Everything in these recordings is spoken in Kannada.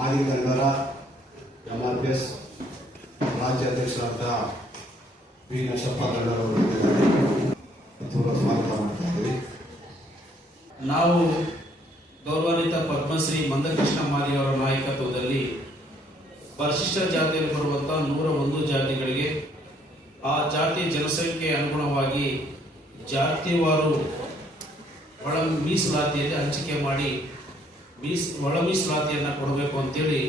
ಆದಿಗಂಧರ ಎಂ ಆರ್ ಪಿ ಎಸ್ ರಾಜ್ಯಾಧ್ಯಕ್ಷರಾದ ವಿ ನಶಪ್ಪ ಇದ್ದಾರೆ. ಸ್ವಾಗತ ನಾವು ಗೌರವಾನ್ವಿತ ಪದ್ಮಶ್ರೀ ಮಂದಕೃಷ್ಣ ಮಾಲಿ ಅವರ ನಾಯಕತ್ವದಲ್ಲಿ ಪರಿಶಿಷ್ಟ ಜಾತಿಯಲ್ಲಿ ಬರುವಂತಹ ನೂರ ಒಂದು ಜಾತಿಗಳಿಗೆ ಆ ಜಾತಿ ಜನಸಂಖ್ಯೆಗೆ ಅನುಗುಣವಾಗಿ ಜಾತಿವಾರು ಒಳ ಮೀಸಲಾತಿಯಲ್ಲಿ ಹಂಚಿಕೆ ಮಾಡಿ ಮೀಸ್, ಒಳ ಮೀಸಲಾತಿಯನ್ನು ಕೊಡಬೇಕು ಅಂತೇಳಿ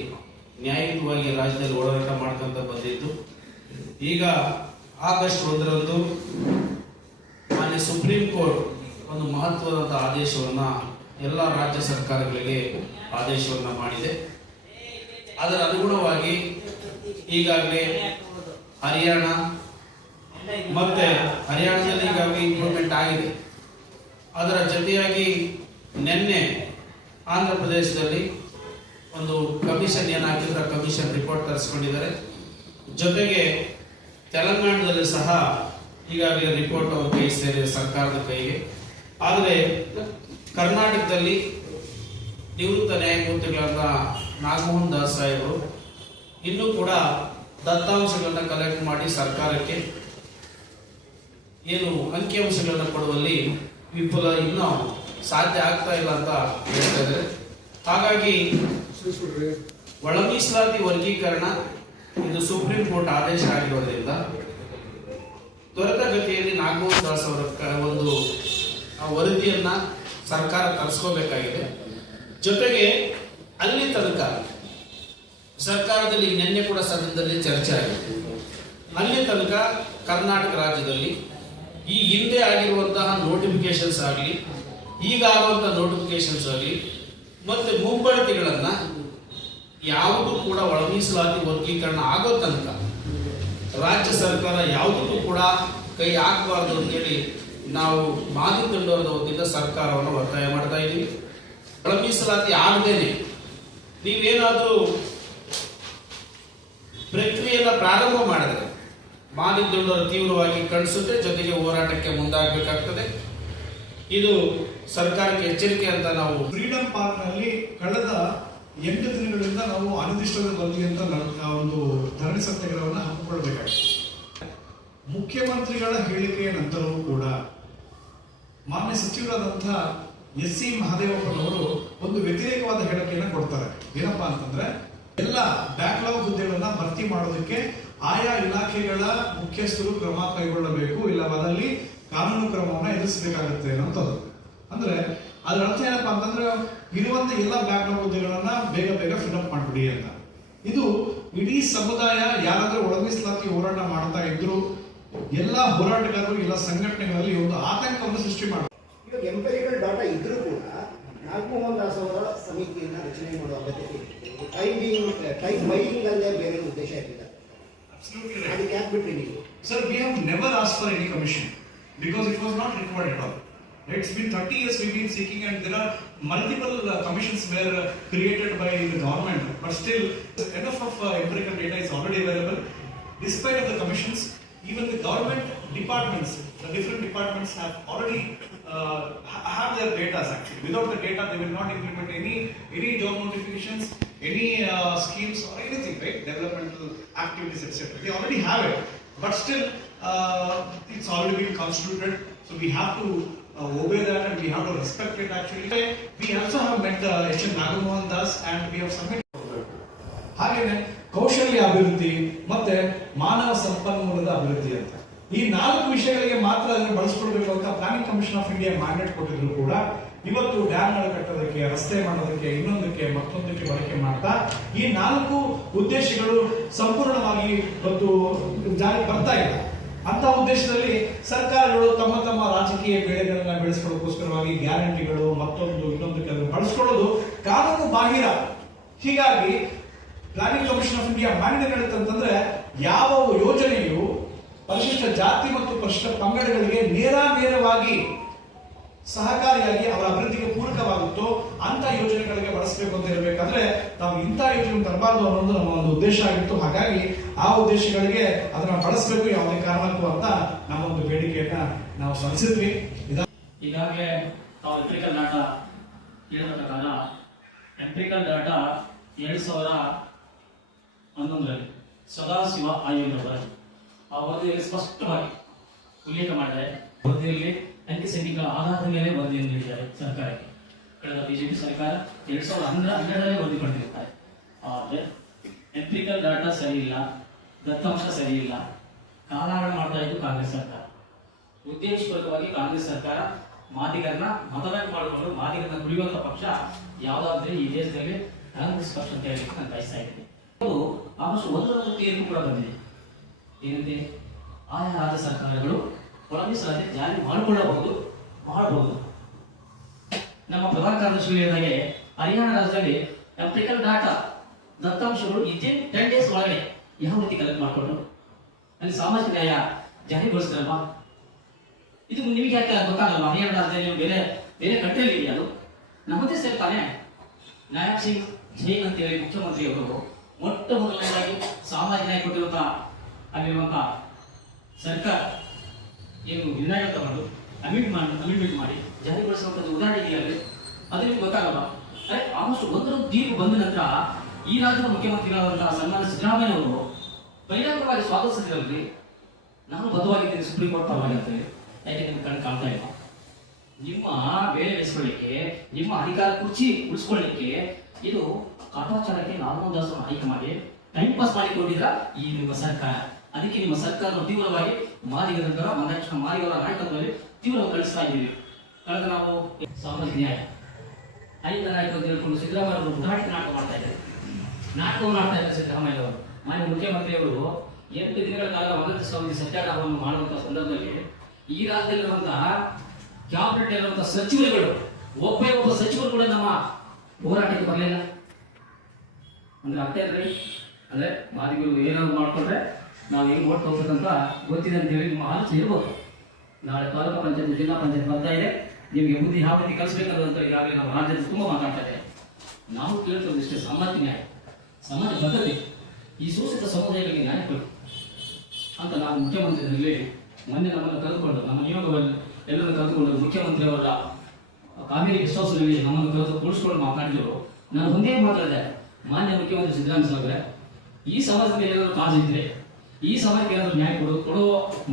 ನ್ಯಾಯಯುತವಾಗಿ ರಾಜ್ಯದಲ್ಲಿ ಹೋರಾಟ ಮಾಡ್ಕೊಂತ ಬಂದಿದ್ದು. ಈಗ ಆಗಸ್ಟ್ ಒಂದರಂದು ಮಾನ್ಯ ಸುಪ್ರೀಂ ಕೋರ್ಟ್ ಒಂದು ಮಹತ್ವದ ಆದೇಶವನ್ನ ಎಲ್ಲ ರಾಜ್ಯ ಸರ್ಕಾರಗಳಿಗೆ ಆದೇಶವನ್ನ ಮಾಡಿದೆ. ಅದರ ಅನುಗುಣವಾಗಿ ಈಗಾಗಲೇ ಹರಿಯಾಣ ಮತ್ತೆ ಹರಿಯಾಣದಲ್ಲಿ ಈಗಾಗಲೇ ಇಂಪ್ರೂವ್ಮೆಂಟ್ ಆಗಿದೆ. ಅದರ ಜೊತೆಯಾಗಿ ನಿನ್ನೆ ಆಂಧ್ರ ಪ್ರದೇಶದಲ್ಲಿ ಒಂದು ಕಮಿಷನ್ ಏನಾಗಿದ್ರೆ ಕಮಿಷನ್ ರಿಪೋರ್ಟ್ ತರಿಸ್ಕೊಂಡಿದ್ದಾರೆ. ಜೊತೆಗೆ ತೆಲಂಗಾಣದಲ್ಲಿ ಸಹ ಈಗಾಗಲೇ ರಿಪೋರ್ಟ್ ಅವ್ರ ಕೈ ಸೇರಿದೆ ಸರ್ಕಾರದ ಕೈಗೆ. ಆದರೆ ಕರ್ನಾಟಕದಲ್ಲಿ ನಿವೃತ್ತ ನ್ಯಾಯಮೂರ್ತಿಗಳಾದ ನಾಗಮೋಹನ್ ದಾಸ್ ಸಾಹೇಬರು ಇನ್ನೂ ಕೂಡ ದತ್ತಾಂಶಗಳನ್ನು ಕಲೆಕ್ಟ್ ಮಾಡಿ ಸರ್ಕಾರಕ್ಕೆ ಏನು ಅಂಕಿಅಂಶಗಳನ್ನ ಕೊಡುವಲ್ಲಿ ವಿಫಲ ಇನ್ನೂ ಸಾಧ್ಯ ಆಗ್ತಾ ಇಲ್ಲ ಅಂತ ಹೇಳ್ತಾ ಇದ್ದಾರೆ. ಹಾಗಾಗಿ ಒಳ ಮೀಸಲಾತಿ ವರ್ಗೀಕರಣ ಇದು ಸುಪ್ರೀಂ ಕೋರ್ಟ್ ಆದೇಶ ಆಗಿರೋದ್ರಿಂದ ತ್ವರಿತಗತಿಯಲ್ಲಿ ನಾಗಮೋಹನ್ ದಾಸ್ ಅವರ ಒಂದು ವರದಿಯನ್ನ ಸರ್ಕಾರ ತರಿಸ್ಕೋಬೇಕಾಗಿದೆ. ಜೊತೆಗೆ ಅಲ್ಲಿ ತನಕ ಸರ್ಕಾರದಲ್ಲಿ ನಿನ್ನೆ ಕೂಡ ಸದನದಲ್ಲಿ ಚರ್ಚೆ ಆಗಿದೆ. ಅಲ್ಲಿ ತನಕ ಕರ್ನಾಟಕ ರಾಜ್ಯದಲ್ಲಿ ಈ ಹಿಂದೆ ಆಗಿರುವಂತಹ ನೋಟಿಫಿಕೇಶನ್ಸ್ ಆಗಲಿ ಈಗ ಆಗುವಂತಹ ನೋಟಿಫಿಕೇಶನ್ಸ್ ಆಗಲಿ ಮತ್ತೆ ಮುಂಬಡ್ತಿಗಳನ್ನ ಯಾವುದು ಕೂಡ ಒಳ ಮೀಸಲಾತಿ ವರ್ಗೀಕರಣ ಆಗೋ ತನಕ ರಾಜ್ಯ ಸರ್ಕಾರ ಯಾವುದಕ್ಕೂ ಕೂಡ ಕೈ ಹಾಕಬಾರ್ದು ಅಂತೇಳಿ ನಾವು ಮಾಜಿ ತಂಡವರದ ವತಿಯಿಂದ ಸರ್ಕಾರವನ್ನು ಒತ್ತಾಯ ಮಾಡ್ತಾ ಇದ್ದೀವಿ. ಒಳ ಮೀಸಲಾತಿ ಆಗದೇನೆ ನೀವೇನಾದರೂ ಪ್ರಕ್ರಿಯೆಯನ್ನ ಪ್ರಾರಂಭ ಮಾಡಿದ್ರೆ ಮಾದಿ ತಂಡವರು ತೀವ್ರವಾಗಿ ಕಳಿಸುತ್ತೆ ಜೊತೆಗೆ ಹೋರಾಟಕ್ಕೆ ಮುಂದಾಗಬೇಕಾಗ್ತದೆ. ಇದು ಸರ್ಕಾರಕ್ಕೆ ಎಚ್ಚರಿಕೆ ಅಂತ ನಾವು ಫ್ರೀಡಂ ಪಾರ್ಕ್ನಲ್ಲಿ ಕಳೆದ ಎಂಟು ದಿನಗಳಿಂದ ನಾವು ಅನಿರ್ದಿಷ್ಟದ ಬಂದಿ ಅಂತ ಒಂದು ಧರಣಿ ಸತ್ಯಾಗ್ರಹವನ್ನು ಹಮ್ಮಿಕೊಳ್ಬೇಕಾಗಿದೆ ಮುಖ್ಯಮಂತ್ರಿಗಳ ಹೇಳಿಕೆಯ ನಂತರವೂ ಕೂಡ ಮಾನ್ಯ ಸಚಿವರಾದಂತಹ ಎಸ್ ಸಿ ಮಹದೇವಪ್ಪನವರು ಒಂದು ವ್ಯತಿರೇಕವಾದ ಹೇಳಿಕೆಯನ್ನು ಕೊಡ್ತಾರೆ. ಏನಪ್ಪಾ ಅಂತಂದ್ರೆ, ಎಲ್ಲ ಬ್ಯಾಕ್ಲಾಗ್ ಹುದ್ದೆಗಳನ್ನ ಭರ್ತಿ ಮಾಡೋದಕ್ಕೆ ಆಯಾ ಇಲಾಖೆಗಳ ಮುಖ್ಯಸ್ಥರು ಕ್ರಮ ಕೈಗೊಳ್ಳಬೇಕು. ಇಲ್ಲವಾದಲ್ಲಿ ಕಾನೂನು ಕ್ರಮವನ್ನು ಎದುರಿಸಬೇಕಾಗುತ್ತೆ ಅನ್ನೋಂಥದ್ದು ಅಂದ್ರೆ ಅದ್ರ ಅರ್ಥ ಏನಪ್ಪ ಅಂತಂದ್ರೆ ಇರುವಂತ ಎಲ್ಲ ಬ್ಯಾಕ್ಗ್ರೌಂಡ್ ಹುದ್ದೆಗಳನ್ನ ಬೇಗ ಬೇಗ ಫಿಲಪ್ ಮಾಡ್ಬಿಡಿ ಅಂತ. ಇದು ಇಡೀ ಸಮುದಾಯ ಯಾರಾದ್ರೂ ಒಳಗಿಸಲಾಗಿ ಹೋರಾಟ ಮಾಡ್ತಾ ಇದ್ರು ಎಲ್ಲ ಹೋರಾಟಗಾರರು ಎಲ್ಲ ಸಂಘಟನೆಗಳಲ್ಲಿ ಒಂದು ಆತಂಕವನ್ನು ಸೃಷ್ಟಿ ಮಾಡಿ ಇವಾಗ ಎಂಪೆರಿಕಲ್ ಡಾಟಾ ಇದ್ರೂ ಕೂಡ ನಾಗಮೋಹನ್ ದಾಸ್ ಅವರ ಸಮಿತಿಯನ್ನ ರಚನೆ ಮಾಡುವ ಅಗತ್ಯತೆ ಇದೆ. ಟೈಮ್ ಬೈಯಿಂಗ್ ಅಲ್ಲೇ ಬೇರೆ ಉದ್ದೇಶ ಇರಲಿಲ್ಲ. ಅದಕ್ಕೆ ಯಾಕೆ ಬಿಟ್ರಿ ನೀವು? Sir we have never as for any commission. Because it was not required at all. It's been 30 years we've been seeking, and there are multiple uh, commissions were uh, created by the government, but still enough of uh, empirical data is already available. Despite of the commissions, even the government departments, the different departments have already uh, have their data actually. Without the data, they will not implement any any job notifications, any uh, schemes or anything, right? Developmental activities, etc. They already have it, but still, uh, it's already been constituted. So we have to uh, obey that and we have to respect it. Actually, we also have met uh, H. N. Nagamohan Das and we have submitted. ಹಾಗೇನೆ ಕೌಶಲ್ಯ ಅಭಿವೃದ್ಧಿ ಮತ್ತೆ ಮಾನವ ಸಂಪನ್ಮೂಲದ ಅಭಿವೃದ್ಧಿ ಅಂತ ಈ ನಾಲ್ಕು ವಿಷಯಗಳಿಗೆ ಮಾತ್ರ ಅದನ್ನು ಬಳಸ್ಕೊಳ್ಬೇಕು ಅಂತ planning commission of India mandate ಕೊಟ್ಟಿದ್ರು ಕೂಡ ಇವತ್ತು ಡ್ಯಾಮ್ಗಳು ಕಟ್ಟೋದಕ್ಕೆ ರಸ್ತೆ ಮಾಡೋದಕ್ಕೆ ಇನ್ನೊಂದಕ್ಕೆ ಮತ್ತೊಂದಕ್ಕೆ ಬಳಕೆ ಮಾಡ್ತಾ ಈ ನಾಲ್ಕು ಉದ್ದೇಶಗಳು ಸಂಪೂರ್ಣವಾಗಿ ಇವತ್ತು ಜಾರಿ ಬರ್ತಾ ಇಲ್ಲ ಅಂತ ಉದ್ದೇಶದಲ್ಲಿ ಸರ್ಕಾರಗಳು ತಮ್ಮ ತಮ್ಮ ರಾಜಕೀಯ ಬೆಳೆಗಳನ್ನ ಬೆಳೆಸ್ಕೊಳ್ಳೋಕ್ಕೋಸ್ಕರವಾಗಿ ಗ್ಯಾರಂಟಿಗಳು ಮತ್ತೊಂದು, ಇನ್ನೊಂದು ಕೆಲವು ಬಳಸ್ಕೊಳ್ಳೋದು ಕಾನೂನು ಬಾಹಿರ. ಹೀಗಾಗಿ ಪ್ಲಾನಿಂಗ್ ಕಮಿಷನ್ ಆಫ್ ಇಂಡಿಯಾ ಮಾಡಿದ ಹೇಳುತ್ತಂತಂದ್ರೆ ಯಾವ ಯೋಜನೆಯು ಪರಿಶಿಷ್ಟ ಜಾತಿ ಮತ್ತು ಪರಿಶಿಷ್ಟ ಪಂಗಡಗಳಿಗೆ ನೇರ ನೇರವಾಗಿ ಸಹಕಾರಿಯಾಗಿ ಅವರ ಅಭಿವೃದ್ಧಿಗೆ ಪೂರಕವಾಗುತ್ತೋ ಅಂತ ಯೋಜನೆಗಳಿಗೆ ಬಳಸಬೇಕು ಅಂತ ಇರಬೇಕಾದ್ರೆ ನಾವು ಇಂಥ ಯೋಜನೆ ತರಬಾರದು ಅನ್ನೋದು ನಮ್ಮ ಒಂದು ಉದ್ದೇಶ ಆಗಿತ್ತು. ಹಾಗಾಗಿ ಆ ಉದ್ದೇಶಗಳಿಗೆ ಅದನ್ನ ಬಳಸಬೇಕು ಯಾವುದೇ ಕಾರಣಕ್ಕೂ ಅಂತ ನಮ್ಮ ಒಂದು ಬೇಡಿಕೆಯನ್ನ ನಾವು ಸಲ್ಲಿಸಿದ್ವಿ ಈಗಾಗಲೇ ತಾವು ಎಂಪ್ರಿಕಲ್ ಡಾಟಾ ಪ್ರಕಾರ ಎಂಪ್ರಿಕಲ್ ಡಾಟಾ ಎರಡು ಸಾವಿರ ಹನ್ನೊಂದರಲ್ಲಿ ಸದಾಶಿವ ಆಯೋಗದವರಲ್ಲಿ ಆ ವರದಿಯಲ್ಲಿ ಸ್ಪಷ್ಟವಾಗಿ ಉಲ್ಲೇಖ ಮಾಡಿದೆ ವರದಿಯಲ್ಲಿ ಅಂಕಿಸಂಖ್ಯೆಗಳ ಆಧಾರದ ಮೇಲೆ ವರದಿಯನ್ನು ನೀಡಿದ್ದಾರೆ ಸರ್ಕಾರಕ್ಕೆ. ಕಳೆದ ಬಿಜೆಪಿ ಸರ್ಕಾರ ಎರಡ್ ಸಾವಿರದ ಹನ್ನೆರಡು ಹನ್ನೆರಡರಲ್ಲಿ ವರದಿ ಪಡೆದಿರ್ತಾರೆ ಆದರೆ ಎಂಪ್ರಿಕಲ್ ಡಾಟಾ ಸರಿ ಇಲ್ಲ ದತ್ತಾಂಶ ಸರಿ ಇಲ್ಲ ಕಾಲಹರಣ ಮಾಡ್ತಾ ಇದ್ದು ಕಾಂಗ್ರೆಸ್ ಸರ್ಕಾರ. ಉದ್ದೇಶಪೂರ್ವಕವಾಗಿ ಕಾಂಗ್ರೆಸ್ ಸರ್ಕಾರ ಮಾದಿಗರನ್ನ ಮತದಾನ ಮಾಡಿಕೊಂಡು ಮಾದಿಗರನ್ನ ಕುಡಿಯುವಂತ ಪಕ್ಷ ಯಾವ್ದಾದ್ರೆ ಈ ದೇಶದಲ್ಲಿ ಕಾಂಗ್ರೆಸ್ ಪಕ್ಷ ಅಂತ ಹೇಳಿ ನಾನು ಬಯಸ್ತಾ ಇದ್ದೀನಿ. ಆದಷ್ಟು ಒಂದರ ಕೂಡ ಬಂದಿದೆ. ಏನಂತೆ? ಆಯಾ ರಾಜ್ಯ ಸರ್ಕಾರಗಳು ಒಳಮೀಸಲಾತಿ ಜಾರಿ ಮಾಡಿಕೊಳ್ಳಬಹುದು, ಮಾಡಬಹುದು. ನಮ್ಮ ಪ್ರಧಾನ ಕಾರ್ಯದರ್ಶಿ ಹೇಳಿದಾಗೆ ಹರಿಯಾಣ ರಾಜ್ಯದಲ್ಲಿ ಎಪ್ರಿಕಲ್ ಡಾಟಾ ದತ್ತಾಂಶಗಳು ಇದೇ ಟೆನ್ ಡೇಸ್ ಒಳಗಡೆ ಯಾವ ರೀತಿ ಕಲೆಕ್ಟ್ ಮಾಡಿಕೊಂಡು ಅಲ್ಲಿ ಸಾಮಾಜಿಕ ನ್ಯಾಯ ಜಾರಿಗೊಳಿಸಿದ್ರಲ್ವಾ? ಇದು ನಿಮಗೆ ಯಾಕೆ ಗೊತ್ತಾಗಲ್ಲ? ಹರಿಯಾಣ ರಾಜ್ಯದಲ್ಲಿ ಬೇರೆ ಬೇರೆ ಕಂಟ್ರಿಯಲ್ಲಿ ಇದೆಯಾ ಅದು. ನಮ್ಮದೇ ಸೇರ್ತಾನೆ ನಾಯಕ್ ಸಿಂಗ್ ಜೈನ್ ಅಂತ ಹೇಳಿ ಮುಖ್ಯಮಂತ್ರಿಯವರು ಮೊಟ್ಟ ಮೊದಲನೇದಾಗಿ ಸಾಮಾಜಿಕ ನ್ಯಾಯ ಕೊಟ್ಟಿರುವಂತ ಅಲ್ಲಿರುವಂತ ಸರ್ಕಾರ. ಏನು ನಿರ್ಣಯ ತಗೊಂಡು ಅಮಿಟ್ ಮಾಡಿ ಅಮಿಟ್ಮೆಂಟ್ ಮಾಡಿ ಜಾರಿಗೊಳಿಸುವಂಥದ್ದು ಉದಾಹರಣೆ ಇದೆಯಲ್ಲ ಅದು. ನಿಮ್ಗೆ ಗೊತ್ತಾಗಲ್ಲ. ಅದೇ ಆಲ್ಮೋಸ್ಟ್ ಒಂದರ ತೀರ್ಪು ಬಂದ ನಂತರ ಈ ರಾಜ್ಯದ ಮುಖ್ಯಮಂತ್ರಿಗಳಾದಂತಹ ಸನ್ಮಾನ ಸಿದ್ದರಾಮಯ್ಯ ಅವರು ಬಹಿರಂಗವಾಗಿ ಸ್ವಾಗತಿಸಿದ್ರಲ್ಲಿ ನಾನು ಬದ್ಧವಾಗಿದ್ದೇನೆ ಸುಪ್ರೀಂ ಕೋರ್ಟ್ ಪರವಾಗಿ ಯಾಕೆ ನಿಮ್ಗೆ ಕಣ್ಣು ಕಾಣ್ತಾ ಇಲ್ಲ? ನಿಮ್ಮ ಬೇಳೆ ಬೆಳೆಸ್ಕೊಳ್ಳಿಕ್ಕೆ ನಿಮ್ಮ ಅಧಿಕಾರ ಕುರ್ಚಿ ಉಳಿಸ್ಕೊಳ್ಳಿಕ್ಕೆ ಇದು ಕಾಟಾಚಾರಕ್ಕೆ ನಾಲ್ಕು ದಾಸವನ್ನು ಆಯ್ಕೆ ಮಾಡಿ, ಟೈಮ್ ಪಾಸ್ ಮಾಡಿ ಈ ನಿಮ್ಮ ಸರ್ಕಾರ. ಅದಕ್ಕೆ ನಿಮ್ಮ ಸರ್ಕಾರ ತೀವ್ರವಾಗಿ ಮಾದಿಗರ ನಂತರ ಮಂದಕ್ಷಣ ಮಾದಿಗರ ನಾಯಕತ್ವದಲ್ಲಿ ತೀವ್ರ ಕಳಿಸ್ತಾ ಇದ್ದೀವಿ. ಕಳೆದ ನಾವು ಸಾಮಾಜಿಕ ನ್ಯಾಯ ಐದು ನಾಯಕ ಅಂತ ಹೇಳ್ಕೊಂಡು ಸಿದ್ದರಾಮಯ್ಯ ಅವರು ಉದ್ಘಾಟಿತ ನಾಟಕ ಮಾಡ್ತಾ ಇದ್ದಾರೆ. ನಾಟಕವನ್ನು ಮಾಡ್ತಾ ಇದ್ದಾರೆ ಸಿದ್ದರಾಮಯ್ಯ ಅವರು. ಮಾನ್ಯ ಮುಖ್ಯಮಂತ್ರಿಯವರು ಎಂಟು ದಿನಗಳ ಕಾಲ ಮಗದ ಸ್ವಾಮಿ ಸತ್ಯಾಗ್ರಹವನ್ನು ಮಾಡುವಂತಹ ಸಂದರ್ಭದಲ್ಲಿ ಈ ರಾಜ್ಯದಲ್ಲಿರುವಂತಹ ಕ್ಯಾಬಿನೆಟ್ ಇರುವಂತಹ ಸಚಿವರುಗಳು, ಒಬ್ಬೇ ಒಬ್ಬ ಸಚಿವರು ಕೂಡ ನಮ್ಮ ಹೋರಾಟಕ್ಕೆ ಬರಲಿಲ್ಲ. ಅಂದ್ರೆ ಅರ್ಥ ಅಂದ್ರೆ ಮಾದಿಗರು ಏನಾದ್ರು ಮಾಡ್ಕೊಂಡ್ರೆ ನಾವು ಹೆಂಗ್ ಓಟ್ ಹೋಗ್ಬೇಕಂತ ಗೊತ್ತಿದೆ ಅಂತ ಹೇಳಿ ನಿಮ್ಮ ಆಲೋಚನೆ ಇರ್ಬೋದು. ನಾಳೆ ತಾಲೂಕು ಪಂಚಾಯತ್, ಜಿಲ್ಲಾ ಪಂಚಾಯತ್ ಬರ್ತಾ ಇದೆ. ನಿಮಗೆ ಬುದ್ಧಿ ಯಾವ ರೀತಿ ಕಲಿಸ್ಬೇಕನ್ನೋದಂತ ಈಗಾಗಲೇ ನಾವು ರಾಜ್ಯದಲ್ಲಿ ತುಂಬ ಮಾತಾಡ್ತಾ ಇದೆ. ನಾವು ಕೇಳ್ತಿರೋದಿಷ್ಟೇ ಸಮಾಜ ನ್ಯಾಯ. ಸಮಾಜ ಬದ್ಧತೆ ಈ ಶೋಷಿತ ಸಮುದಾಯಗಳಿಗೆ ನ್ಯಾಯ ಕೊಡಿ. ಅಂತ ನಾವು ಮುಖ್ಯಮಂತ್ರಿಯಲ್ಲಿ ಮೊನ್ನೆ ನಮ್ಮನ್ನು ಕರೆದುಕೊಂಡು ನಮ್ಮ ನಿಯೋಗವನ್ನು ಎಲ್ಲರನ್ನು ಕರೆದುಕೊಂಡು ಮುಖ್ಯಮಂತ್ರಿ ಅವರ ಕಾವೇರಿ ಗೆಸ್ಟ್ ನಮ್ಮನ್ನು ಕರೆದು ಕೂಡಿಸ್ಕೊಂಡು ಮಾತನಾಡಿದರು ನಾನು ಒಂದೇ ಮಾತಾಡಿದೆ. ಮಾನ್ಯ ಮುಖ್ಯಮಂತ್ರಿ ಸಿದ್ದರಾಮಯ್ಯ ಈ ಸಮಾಜದಲ್ಲಿ ಏನಾದರೂ ಕಾಜಿದ್ರೆ ಈ ಸಮಯಕ್ಕೆ ಏನಾದರೂ ನ್ಯಾಯ ಕೊಡು ಕೊಡೋ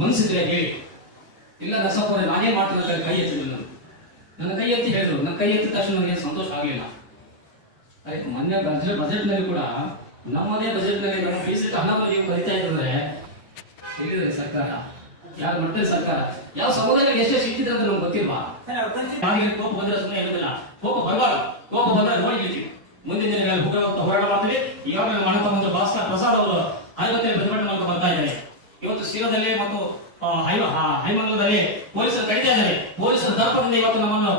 ಮನಸ್ಸಿದ್ರೆ ಹೇಳಿ. ಇಲ್ಲ ನಸಪ್ಪರೆ ನಾನೇ ಮಾಡ್ತೀನಿ ಅಂತ ಕೈ ಎತ್ತಿದ್ರು ನಾನು ನನ್ನ ಕೈ ಎತ್ತಿ ಹೇಳಿದ್ರು. ನನ್ನ ಕೈ ಎತ್ತಿದ ತಕ್ಷಣ ನನಗೆ ಸಂತೋಷ ಆಗಲಿಲ್ಲ. ಆಯ್ತು ಮೊನ್ನೆ ಬಜೆಟ್ ಬಜೆಟ್ನಲ್ಲಿ ಕೂಡ ನಮ್ಮದೇ ಬಜೆಟ್ನಲ್ಲಿ ನಮ್ಮ ಮೀಸಲಿಟ್ಟ ಹಣವನ್ನು ಬಗ್ಗೆ ಕರಿತಾ ಇದ್ರೆ ಹೇಳಿದ್ರೆ ಸರ್ಕಾರ? ಯಾರು ಮತ್ತೆ ಸರ್ಕಾರ? ಯಾವ ಸಮುದಾಯಕ್ಕೆ ಎಷ್ಟೇ ಸಿಕ್ಕಿದ್ರೆ ಅಂತ ನಮ್ಗೆ ಗೊತ್ತಿಲ್ವಾ? ಯಾರಿಗೆ ಕೋಪ ಬಂದ್ರೆ ಸುಮ್ಮನೆ ಇರೋದಿಲ್ಲ ಕೋಪ ಬರಬಾರ್ದು. ಕೋಪ ಬಂದ್ರೆ ನೋಡಿ ಮುಂದಿನ ದಿನಗಳಲ್ಲಿ ಹೋರಾಟ ಮಾಡ್ತೀವಿ. ಈಗ ಮನೆ ತಮ್ಮ ಭಾಸ್ಕರ್ ಪ್ರಸಾದ್ ಅವರು ಹೈವತ್ತಲ್ಲಿ ಪ್ರತಿಭಟನೆ ಮಾಡ್ತಾ ಬರ್ತಾ ಇದ್ದಾರೆ. ಇವತ್ತು ಶಿರದಲ್ಲಿ ಮತ್ತು ಹೈಮಂಗಲದಲ್ಲಿ ಪೊಲೀಸರು ಕಡಿತಾ ಇದ್ದಾರೆ. ಪೊಲೀಸರ ದರ್ಪದಿಂದ ಇವತ್ತು ನಮ್ಮನ್ನು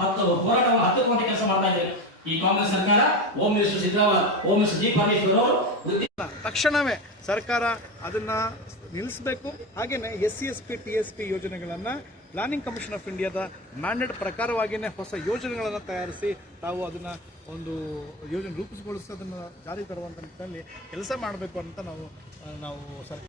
ಹತ್ತು ಹೋರಾಟವನ್ನು ಹತ್ತುವಂತ ಕೆಲಸ ಮಾಡ್ತಾ ಇದ್ದಾರೆ. ಈ ಕಾಂಗ್ರೆಸ್ ಸರ್ಕಾರ, home minister Siddaramaiah, home minister G Parameshwar ಅವರು ತಕ್ಷಣವೇ ಸರ್ಕಾರ ಅದನ್ನ ನಿಲ್ಲಿಸಬೇಕು. ಹಾಗೇನೆ S C S P, T S P ಯೋಜನೆಗಳನ್ನು ಪ್ಲಾನಿಂಗ್ ಕಮಿಷನ್ ಆಫ್ ಇಂಡಿಯಾದ ಮ್ಯಾಂಡೇಟ್ ಪ್ರಕಾರವಾಗಿಯೇ ಹೊಸ ಯೋಜನೆಗಳನ್ನು ತಯಾರಿಸಿ ತಾವು ಅದನ್ನು ಒಂದು ಯೋಜನೆ ರೂಪಿಸಿಕೊಳ್ಳಿಸೋದನ್ನು ಜಾರಿ ತರುವಂಥ ನಿಟ್ಟಿನಲ್ಲಿ ಕೆಲಸ ಮಾಡಬೇಕು ಅಂತ ನಾವು ನಾವು ಸರ್ಕಾರ